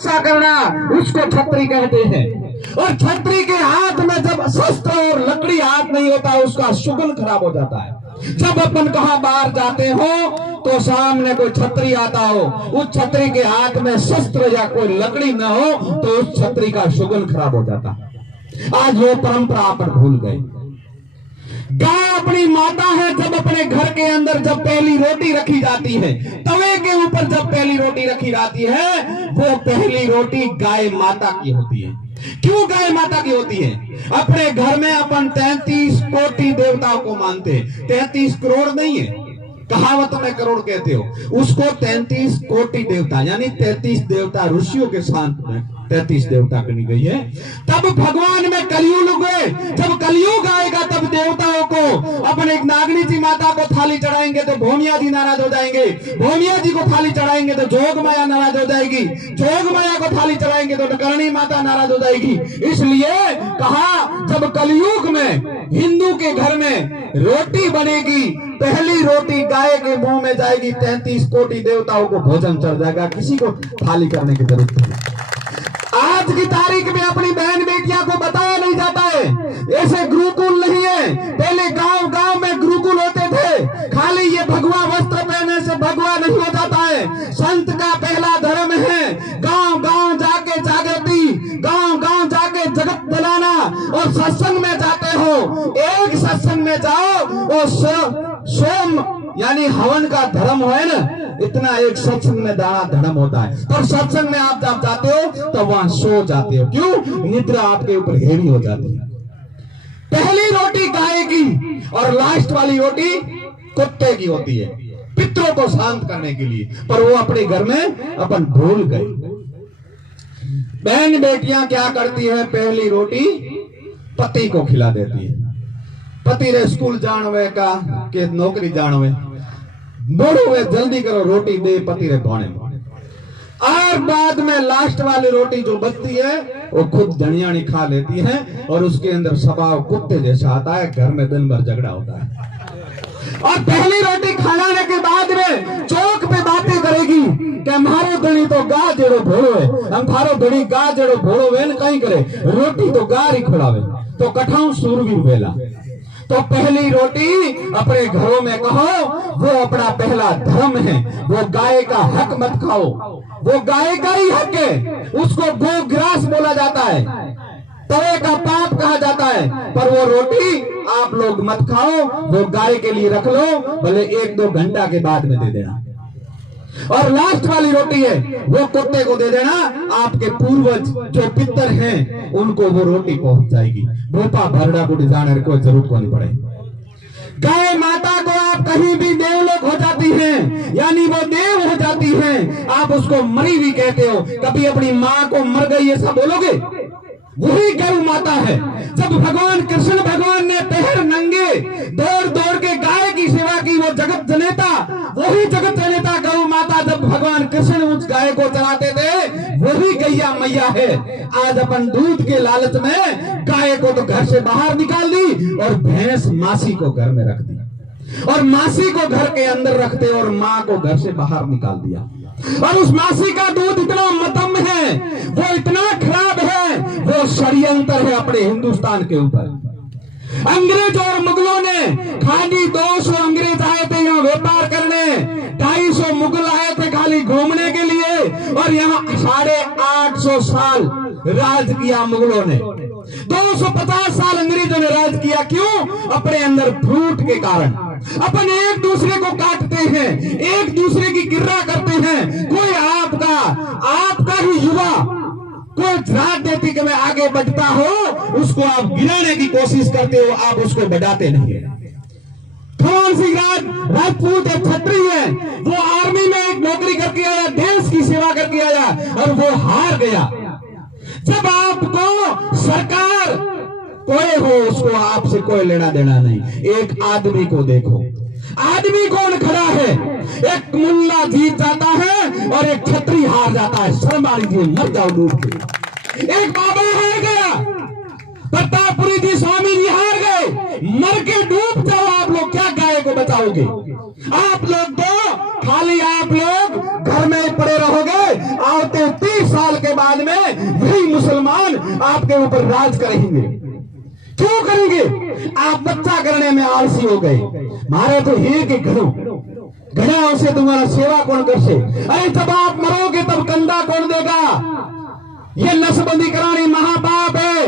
ऐसा करना उसको छत्री कहते हैं। और छत्री के हाथ में जब शस्त्र और लकड़ी हाथ नहीं होता उसका शुगल खराब हो जाता है। जब अपन कहाँ बाहर जाते हो तो सामने कोई छत्री आता हो, उस छत्री के हाथ में शस्त्र या कोई लकड़ी न हो तो उस छत्री का शुगल खराब हो जाता है। आज वो परंपरा अपन भूल गए। गाय अपनी माता है। जब अपने घर के अंदर जब पहली रोटी रखी जाती है, तवे के ऊपर जब पहली रोटी रखी जाती है, वो पहली रोटी गाय माता की होती है। क्यों गाय माता की होती है? अपने घर में अपन 33 कोटि देवताओं को मानते हैं। 33 करोड़ नहीं है, कहावत में करोड़ कहते हो, उसको 33 कोटि देवता यानी 33 देवता ऋषियों के साथ में 33 देवता करनी गई है। तब भगवान में कलयुग हुए। जब कलयुग आएगा तब देवताओं को अपने नागनी जी माता को थाली चढ़ाएंगे तो भोमिया जी नाराज हो जाएंगे, भोमिया जी को थाली चढ़ाएंगे तो जोग माया नाराज हो जाएगी, जोग माया को थाली चढ़ाएंगे तो करणी माता नाराज हो जाएगी। इसलिए कहा जब कलयुग में हिंदू के घर में रोटी बनेगी, पहली रोटी गाय के मुंह में जाएगी, 33 कोटि देवताओं को भोजन चढ़ जाएगा, किसी को थाली करने की जरूरत नहीं। आज की तारीख में अपनी बहन बेटियां को बताया नहीं जाता है, ऐसे गुरुकुल नहीं है। पहले गांव गांव में गुरुकुल होते थे। खाली ये भगवा वस्त्र पहनने से भगवा नहीं हो जाता है। संत का पहला धर्म है गांव गांव जाके जागृति, गांव गांव जाके जगत दिलाना। और सत्संग में जाते हो, एक सत्संग में जाओ और सोम यानी हवन का धर्म है ना, इतना एक सत्संग में दाना धर्म होता है। पर सत्संग में आप जब जाते हो तो वहां सो जाते हो। क्यों? निद्रा आपके ऊपर हेवी हो जाती है। पहली रोटी गाय की और लास्ट वाली रोटी कुत्ते की होती है, पितरों को शांत करने के लिए। पर वो अपने घर में अपन भूल गए। बहन बेटियां क्या करती है? पहली रोटी पति को खिला देती है। पति रे स्कूल जानवे का के नौकरी जानवे, बोलो वे जल्दी करो रोटी दे पति रे भाने। और बाद में लास्ट वाली रोटी जो बचती है वो खुद धनियानी खा लेती है और उसके अंदर स्वभाव कुत्ते जैसा आता है। घर में दिन भर झगड़ा होता है। और पहली रोटी खाने के बाद में चौक पे बातें करेगी कि हमारो धनी तो गा जेड़ो भोलो है, हम थारो धनी गा जेड़ो भोलो वे कहीं करे, रोटी तो गा ही खिलावे तो कठाऊ सूरवीर वेला। तो पहली रोटी अपने घरों में कहो, वो अपना पहला धर्म है। वो गाय का हक मत खाओ, वो गाय का ही हक है। उसको गोग्रास बोला जाता है, तवे का पाप कहा जाता है। पर वो रोटी आप लोग मत खाओ, वो गाय के लिए रख लो, भले 1-2 घंटा के बाद में दे देना। और लास्ट वाली रोटी है वो कुत्ते को दे देना। आपके पूर्वज जो पितर हैं उनको वो रोटी पहुंच जाएगी। भोपा भरडा को जाने की कोई जरूरत को नहीं पड़े। गाय माता को आप कहीं भी देवलोक हो जाती हैं, यानी वो देव हो जाती हैं। आप उसको मरी भी कहते हो। कभी अपनी माँ को मर गई ऐसा बोलोगे? वही गौ माता है। जब भगवान कृष्ण भगवान ने पैर नंगे दौड़ दौड़ के गाय की सेवा की, वो जगत जनेता, वही जगत जनेता गौ माता जब भगवान कृष्ण उस गाय को चलाते थे, वही गैया मैया है। आज अपन दूध के लालच में गाय को तो घर से बाहर निकाल दी और भैंस मासी को घर में रख दी, और मासी को घर के अंदर रखते और माँ को घर से बाहर निकाल दिया। और उस मासी का दूध इतना मतम है, वो इतना खराब है, वो षड्यंत्र है अपने हिंदुस्तान के ऊपर। अंग्रेजों और मुगलों ने खाली 200 अंग्रेज आए थे यहाँ व्यापार करने, 250 मुगल आए थे खाली घूमने के लिए, और यहाँ 850 साल राज किया मुगलों ने। 250 साल अंग्रेजों ने राज किया। क्यों? अपने अंदर फ्रूट के कारण। अपन एक दूसरे को काटते हैं, एक दूसरे की गिर्रा करते हैं। कोई आपका ही युवा कोई रात देती कि मैं आगे बढ़ता हो, उसको आप गिराने की कोशिश करते हो, आप उसको बढ़ाते नहीं है। भगवान सिंह राजपूत एक छत्री है, वो आर्मी में एक नौकरी करके आया, देश की सेवा करके आया और वो हार गया। जब आपको सरकार कोई हो, उसको आपसे कोई लेना देना नहीं। एक आदमी को देखो, आदमी कौन खड़ा है? एक मुल्ला जीत जाता है और एक छत्री हार जाता है। शर्म आ रही, मर जाओ डूब के। एक बाबा हार गया, प्रतापपुरी जी स्वामी जी हार गए, मर के डूब जाओ। आप लोग क्या गाय को बचाओगे? आप लोग तो खाली आप लोग घर में पड़े रहोगे। आओ तो 30 साल के बाद में यही मुसलमान आपके ऊपर राज करेंगे। क्यों करेंगे? आप बच्चा करने में आलसी हो गए। मारे तो हे के घरों घड़ा से तुम्हारा सेवा कौन करसे? अरे जब आप मरोगे तब कंधा कौन देगा? ये नसबंदी करानी महापाप है,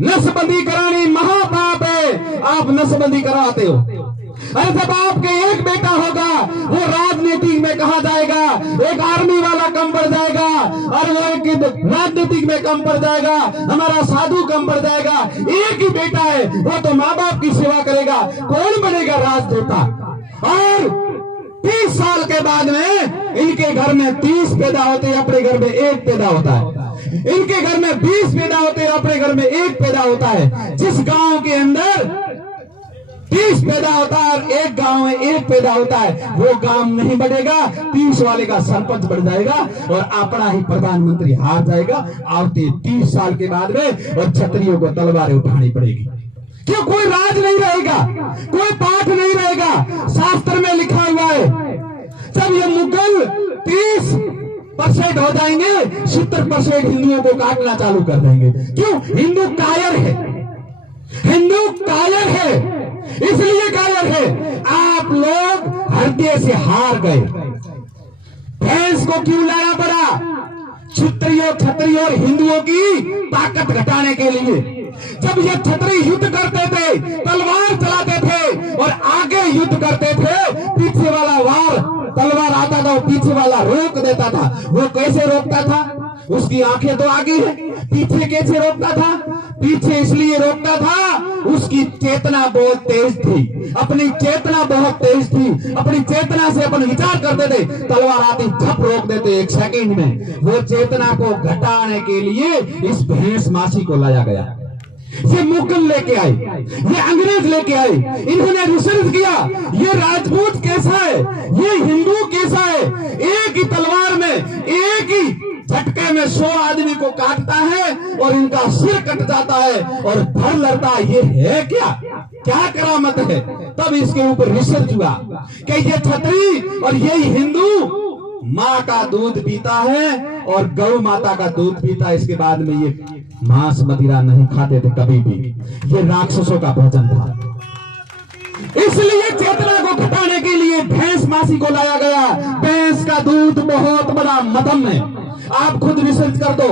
नसबंदी करानी महापाप है। आप नसबंदी कराते हो। अरे जब आपके एक बेटा होगा वो राजनीति में कहा जाएगा, एक आर्मी वाला कम पड़ जाएगा, और वो एक राजनीतिक में कम पड़ जाएगा, हमारा साधु कम पड़ जाएगा। एक ही बेटा है, वो तो माँ बाप की सेवा करेगा, कौन बनेगा राजनेता? और 30 साल के बाद में इनके घर में 30 पैदा होते हैं, अपने घर में एक पैदा होता है। इनके घर में 20 पैदा होते हैं, अपने घर में एक पैदा होता है। जिस गांव के अंदर 30 पैदा होता है और एक गांव में एक पैदा होता है, वो गांव नहीं बढ़ेगा। 30 वाले का सरपंच बढ़ जाएगा और अपना ही प्रधानमंत्री हार जाएगा। आते 30 साल के बाद में और क्षत्रियों को तलवारें उठानी पड़ेगी। क्यों? कोई राज नहीं रहेगा, कोई पाठ नहीं रहेगा। शास्त्र में लिखा हुआ है जब ये मुगल 30% हो जाएंगे, 70% हिंदुओं को काटना चालू कर देंगे। क्यों? हिंदू कायर है, हिंदू कायर है, इसलिए कायर है। आप लोग हृदय से हार गए। भैंस को क्यों लाना पड़ा? क्षत्रियों और हिंदुओं की ताकत घटाने के लिए। जब ये क्षत्रिय युद्ध करते थे, तलवार चलाते थे और आगे युद्ध करते थे, पीछे वाला वार तलवार आता था, पीछे वाला रोक देता था। वो कैसे रोकता था? उसकी आंखें तो आगे है, पीछे कैसे रोकता था? पीछे इसलिए रोकता था, उसकी चेतना बहुत तेज थी, अपनी चेतना बहुत तेज थी। अपनी चेतना से अपन विचार करते थे, तलवार आती झप रोक देते 1 सेकंड में। वो चेतना को घटाने के लिए इस भैंस मासी को लाया गया। ये मुगल लेके आए, ये अंग्रेज लेके आए, इन्होंने रिसर्च किया ये राजपूत कैसा है, ये हिंदू कैसा है। एक ही तलवार में, एक ही झटके में 100 आदमी को काटता है और इनका सिर कट जाता है और धड़ लड़ता है। ये है क्या? क्या करामत है? तब इसके ऊपर रिसर्च हुआ कि ये क्षत्रिय और यही हिंदू माँ का दूध पीता है और गौ माता का दूध पीता है। इसके बाद में ये मांस मदिरा नहीं खाते थे कभी भी, ये राक्षसों का भोजन था। इसलिए चेतना को घटाने के लिए भैंस मासी को लाया गया। भैंस का दूध बहुत बड़ा मदम है, आप खुद रिसर्च कर दो।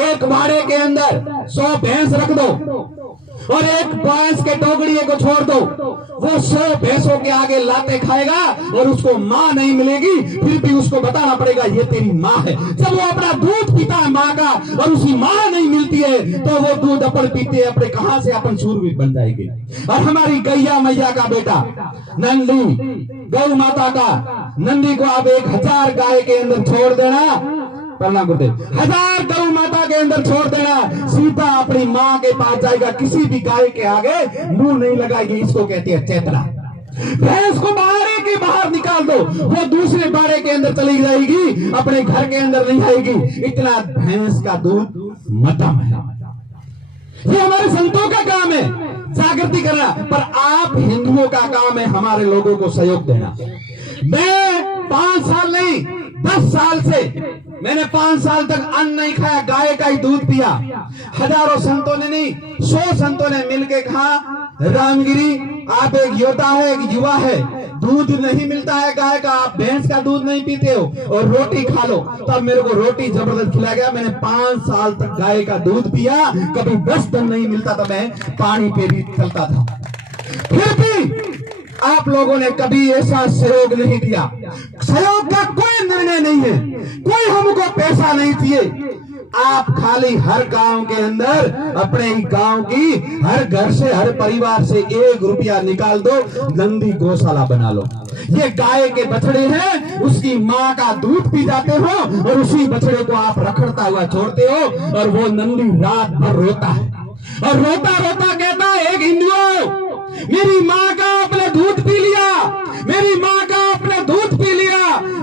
एक वाड़े के अंदर 100 भैंस रख दो और एक भैंस के टोकड़िए को छोड़ दो, वो 100 भैंसों के आगे लाते खाएगा और उसको माँ नहीं मिलेगी, फिर भी उसको बताना पड़ेगा ये तेरी माँ है। जब वो अपना दूध पीता है माँ का और उसी माँ नहीं मिलती है, तो वो दूध अपन पीते हैं, अपने कहां से अपन सूरवीर बन जाएंगे। और हमारी गैया मैया का बेटा नंदी, गौ माता का नंदी को आप 1000 गाय के अंदर छोड़ देना, 1000 गौ माता के अंदर छोड़ देना, सीधा अपनी माँ के पास जाएगा, किसी भी गाय के आगे मुंह नहीं लगाएगी। इसको कहते हैं चेतना। भैंस को बाड़े के बाहर निकाल दो, वो दूसरे बाड़े के अंदर चली जाएगी, अपने घर के अंदर नहीं आएगी। इतना भैंस का दूध मदम है। ये हमारे संतों का काम है जागृति करना, पर आप हिंदुओं का काम है हमारे लोगों को सहयोग देना। मैं 5 साल नहीं 10 साल से मैंने 5 साल तक अन्न नहीं खाया, गाय का ही दूध पिया। हजारों संतों ने नहीं 100 संतों ने मिलकर कहा, रामगिरी आप एक योद्धा है, एक युवा है, दूध नहीं मिलता है गाय का, आप भैंस का दूध नहीं पीते हो और रोटी खा लो। तब मेरे को रोटी जबरदस्त खिलाया गया। मैंने 5 साल तक गाय का दूध पिया, कभी 10 दिन नहीं मिलता था, मैं पानी पे भी चलता था। फिर भी आप लोगों ने कभी ऐसा सहयोग नहीं दिया। सहयोग का कोई निर्णय नहीं है, कोई हमको पैसा नहीं चाहिए। आप खाली हर गांव के अंदर अपने ही गांव की हर घर से, हर परिवार से 1 रुपया निकाल दो, नंदी गौशाला बना लो। ये गाय के बछड़े हैं, उसकी माँ का दूध पी जाते हो और उसी बछड़े को आप रखड़ता हुआ छोड़ते हो और वो नंदी रात भर रोता है और रोता रोता कहता है, एक हिंदुओं मेरी माँ का आपने दूध पी लिया, मेरी माँ का आपने दूध पी लिया,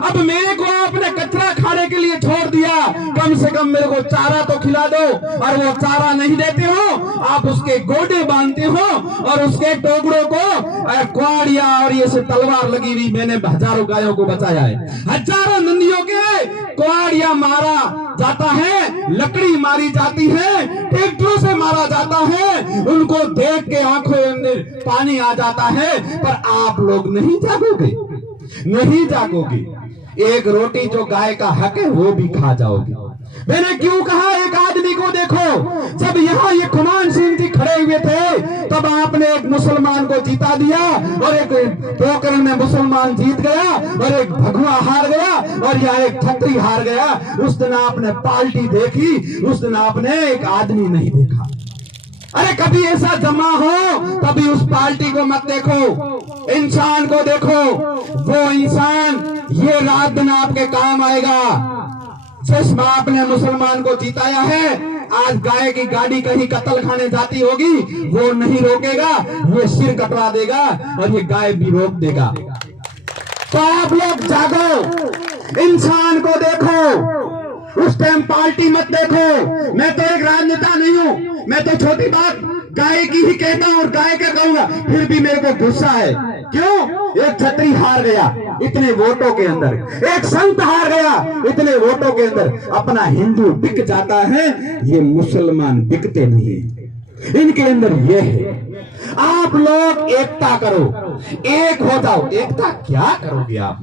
अब मेरे को आपने कचरा खाने के लिए छोड़ दिया। दिया, कम से कम मेरे को चारा तो खिला दो। और वो चारा नहीं देते हो, आप उसके गोडे बांधते हो और उसके टोकरों को क्वाड़िया और ये से तलवार लगी हुई, मैंने हजारों गायों को बचाया है, हजारों नंदियों के क्वाड़िया मारा जाता है, लकड़ी मारी जाती है, ट्रैक्टरों से मारा जाता है, उनको देख के आंखों में पानी आ जाता है। पर आप लोग नहीं जागोगे, नहीं जागोगे। एक रोटी जो गाय का हक है वो भी खा जाओगे। मैंने क्यों कहा एक आदमी को देखो, जब यहाँ ये खुमान सिंह जी खड़े हुए थे तब आपने एक मुसलमान को जीता दिया और एक पोकरण में मुसलमान जीत गया और एक भगवा हार गया और यहाँ एक छत्री हार गया। उस दिन आपने पार्टी देखी, उस दिन आपने एक आदमी नहीं देखा। अरे कभी ऐसा जमा हो तभी उस पार्टी को मत देखो, इंसान को देखो। वो इंसान ये रात दिन आपके काम आएगा। जिस बाप ने मुसलमान को जिताया है, आज गाय की गाड़ी कहीं कत्ल खाने जाती होगी, वो नहीं रोकेगा, ये सिर कटवा देगा और ये गाय भी रोक देगा। तो आप लोग जागो, इंसान को देखो, उस टाइम पार्टी मत देखो। मैं तो एक राजनेता नहीं हूं, मैं तो छोटी बात गाय की ही कहता हूं और गाय का कहूंगा, फिर भी मेरे को गुस्सा है। क्यों? एक छत्री हार गया इतने वोटों के अंदर, एक संत हार गया इतने वोटों के अंदर। अपना हिंदू बिक जाता है, ये मुसलमान बिकते नहीं, इनके अंदर ये है। आप लोग एकता करो, एक हो जाओ। एकता क्या करोगे आप?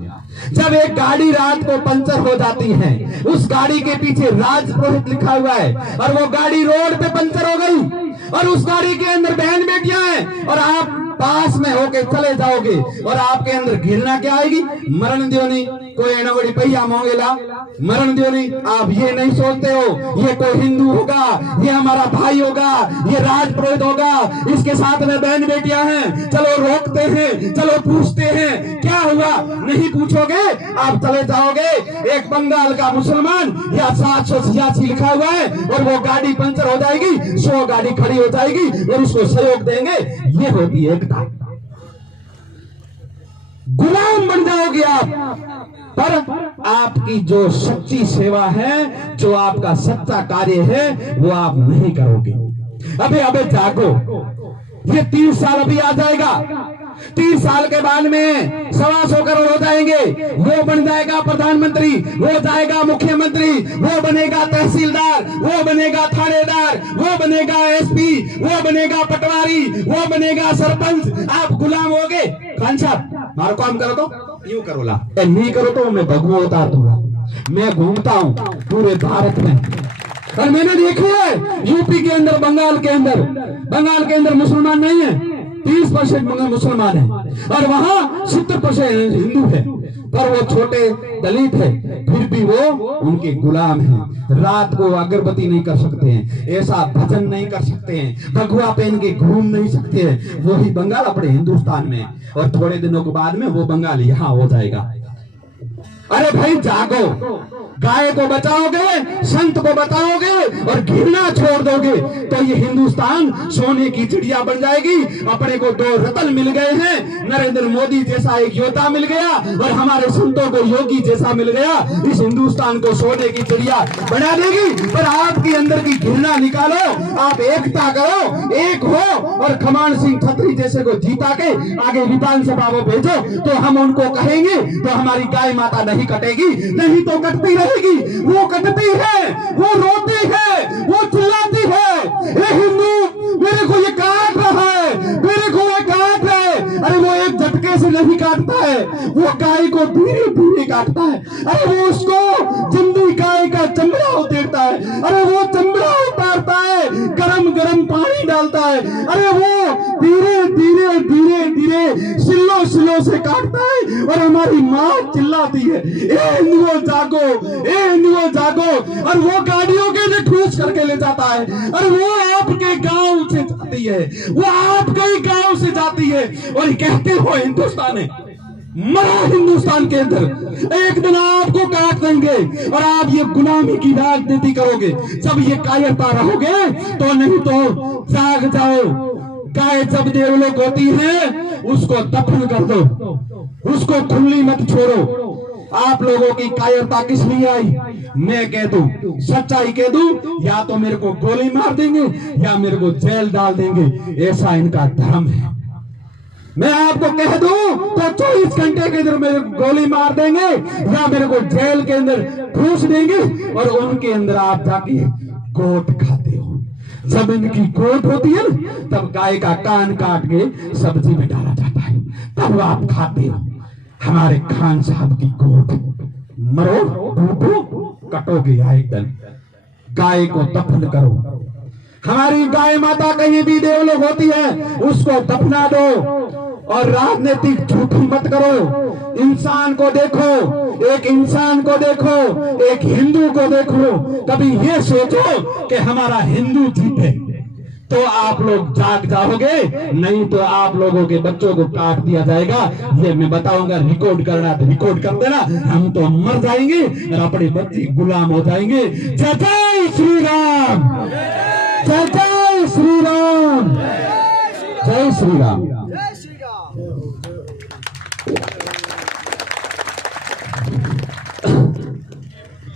जब एक गाड़ी रात को पंचर हो जाती है, उस गाड़ी के पीछे राजपुरोहित लिखा हुआ है और वो गाड़ी रोड पे पंचर हो गई और उस गाड़ी के अंदर बहन बेटियां हैं और आप पास में होके चले जाओगे और आपके अंदर घृणा क्या आएगी? मरण द्योनी, कोई एना बड़ी पहिया मोंगेला, मरण द्योनी। आप ये नहीं सोचते हो ये कोई हिंदू होगा, ये हमारा भाई होगा, ये राजपुरोहित होगा, इसके साथ में बहन बेटियां हैं, चलो रोकते हैं, चलो पूछते हैं क्या हुआ। नहीं पूछोगे, आप चले जाओगे। एक बंगाल का मुसलमान या 786 लिखा हुआ है और वो गाड़ी पंचर हो जाएगी, 100 गाड़ी खड़ी हो जाएगी और उसको सहयोग देंगे। ये होती है एकता। गुलाम बन जाओगे आप, पर आपकी जो सच्ची सेवा है, जो आपका सच्चा कार्य है, वो आप नहीं करोगे। अबे जागो, ये 30 साल अभी आ जाएगा, 30 साल के बाद में 125 करोड़ हो जाएंगे। वो बन जाएगा प्रधानमंत्री, वो जाएगा मुख्यमंत्री, वो बनेगा तहसीलदार, वो बनेगा थानेदार, वो बनेगा एसपी, वो बनेगा पटवारी, वो बनेगा सरपंच। आप गुलाम हो गए। खान साहब मारो काम करो तो यूं करो ला, नहीं करो तो मैं भगवा उतार दूंगा। मैं घूमता हूं पूरे भारत में और मैंने देखी है यूपी के अंदर, बंगाल के अंदर मुसलमान नहीं है, 30% मुसलमान है और वहां 70% हिंदू है, पर वो छोटे दलित है, फिर भी वो उनके गुलाम हैं। रात को अगरबत्ती नहीं कर सकते हैं, ऐसा भजन नहीं कर सकते हैं, भगवा पहन के घूम नहीं सकते हैं। वही बंगाल अपने हिंदुस्तान में, और थोड़े दिनों के बाद में वो बंगाल यहाँ हो जाएगा। अरे भाई जागो, गाय को बचाओगे, संत को बचाओगे और घृणा छोड़ दोगे तो ये हिंदुस्तान सोने की चिड़िया बन जाएगी। अपने को 2 रत्न मिल गए हैं, नरेंद्र मोदी जैसा एक योद्धा मिल गया और हमारे संतों को योगी जैसा मिल गया। इस हिंदुस्तान को सोने की चिड़िया बना देगी। पर आपके अंदर की घृणा निकालो, आप एकता करो, एक हो और खमान सिंह खत्री जैसे को जीता के आगे विधानसभा में भेजो, तो हम उनको कहेंगे तो हमारी गाय माता नहीं कटेगी। नहीं तो कटती रहेगी, वो कटती है, वो रोती है, वो चिल्लाती है, ए हिंदू मेरे को ये काट रहा है, मेरे को ये काट रहा है। अरे वो एक झटके से नहीं काटता है, वो गाय को धीरे धीरे काटता है। अरे वो उसको जिंदी गाय का चमड़ा उतारता है, अरे वो चमड़ा उतारता है, गरम गरम पानी डालता है। अरे वो धीरे धीरे धीरे धीरे सिल्लो सिल्लो से काटता है और हमारी माँ चिल्लाती है, ए हिंदुओं जागो, ए हिंदुओं जागो। और वो गाड़ियों के लिए ठूस करके ले जाता है, और वो आपके गांव से जाती है, वो आपके ही गांव से जाती है और कहते हो हिंदुस्तान है। मरो हिंदुस्तान के अंदर, एक दिन आपको काट देंगे और आप ये गुलामी की राजनीति करोगे। जब ये कायरता रहोगे तो, नहीं तो जाग जाओ। गाय जब देवलोक होती है उसको दफन कर दो, उसको खुली मत छोड़ो। आप लोगों की कायरता किस लिए आई? मैं कह दूं, सच्चाई कह दूं, या तो मेरे को गोली मार देंगे या मेरे को जेल डाल देंगे, ऐसा इनका धर्म है। मैं आपको कह दूं तो 24 घंटे के अंदर मेरे को गोली मार देंगे या मेरे को जेल के अंदर ठूस देंगे, और उनके अंदर आप जाके गोट खाते हो। जब इनकी गोट होती है ना, तब गाय का कान काट के सब्जी में डाला जाता है, तब आप खाते हो। हमारे खान साहब की गोट मरो टूटो कटोगे एक दिन, गाय को दफन करो। हमारी गाय माता कहीं भी देवलोक होती है, उसको दफना दो, और राजनीतिक झूठी मत करो। इंसान को देखो, एक इंसान को देखो, एक हिंदू को देखो, कभी ये सोचो कि हमारा हिंदू जीते, तो आप लोग जाग जाओगे, नहीं तो आप लोगों के बच्चों को काट दिया जाएगा। ये मैं बताऊंगा, रिकॉर्ड करना तो रिकॉर्ड कर देना, हम तो मर जाएंगे और अपने बच्चे गुलाम हो जाएंगे। जय जय श्री राम, जय जय श्री राम, जय श्री राम।